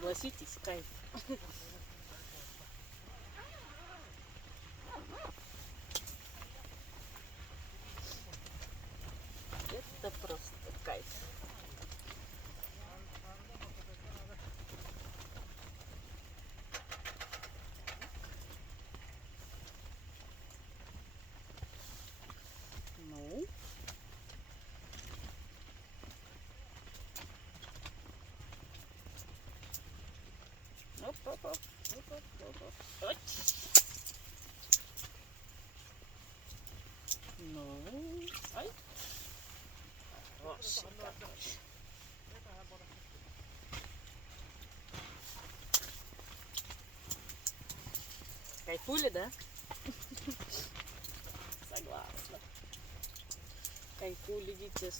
Согласитесь, кайф. Это просто кайф. Ну. Оп-оп-оп. Оп-оп-оп-оп. Ой. Ну. Ай. Хороший какой. Кайфули, да? Согласна. Кайфули, дитя.